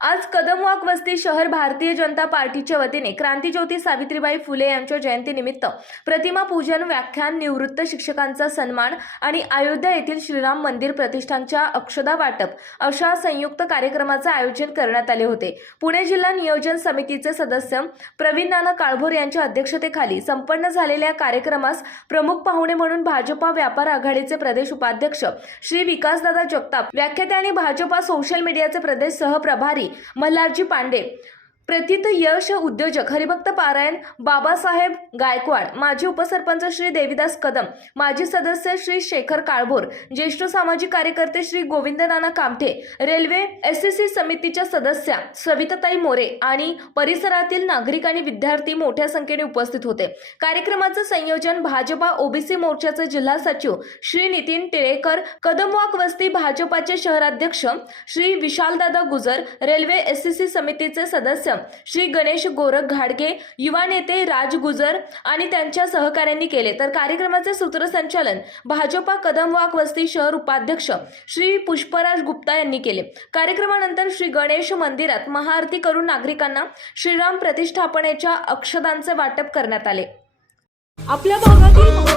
आज कदमवाक वस्ती शहर भारतीय जनता पार्टीच्या वतीने क्रांतीज्योती सावित्रीबाई फुले यांच्या जयंतीनिमित्त प्रतिमा पूजन व्याख्यान निवृत्त शिक्षकांचा सन्मान आणि अयोध्या येथील श्रीराम मंदिर प्रतिष्ठानच्या अक्षदा वाटप अशा संयुक्त कार्यक्रमाचे आयोजन करण्यात आले होते. पुणे जिल्हा नियोजन समितीचे सदस्य प्रवीण नाना काळभोर यांच्या अध्यक्षतेखाली संपन्न झालेल्या कार्यक्रमास प्रमुख पाहुणे म्हणून भाजपा व्यापार आघाडीचे प्रदेश उपाध्यक्ष श्री विकासदादा जगताप व्याख्याते आणि भाजपा सोशल मीडियाचे प्रदेश सहप्रभारी मल्हारजी पांडे. प्रथित यश उद्योजक हरिभक्त पारायण बाबासाहेब गायकवाड माजी उपसरपंच श्री देविदास कदम माजी सदस्य श्री शेखर काळभोर ज्येष्ठ सामाजिक कार्यकर्ते Shri Govind Nana Kamthe railway S S C समितीच्या सदस्या सविताताई मोरे आणि परिसरातील नागरिक आणि विद्यार्थी मोठ्या संख्येने उपस्थित होते. कार्यक्रमाचं संयोजन भाजपा ओबीसी मोर्चाचे जिल्हा सचिव श्री नितीन टिळेकर कदमवाक वस्ती भाजपाचे शहराध्यक्ष Shri Vishaldada Gujar railway S C C समितीचे सदस्य श्री गणेश गोरख घाडगे युवा नेते राज गुजर आणि त्यांच्या सहकाऱ्यांनी केले. तर कार्यक्रमाचे सूत्रसंचालन भाजपा कदमवाक वस्ती शहर उपाध्यक्ष श्री पुष्पराज गुप्ता यांनी केले. कार्यक्रमानंतर श्री गणेश मंदिरात महाआरती करून नागरिकांना श्रीराम प्रतिष्ठापनेच्या अक्षदांचे वाटप करण्यात आले. आपल्या भागातील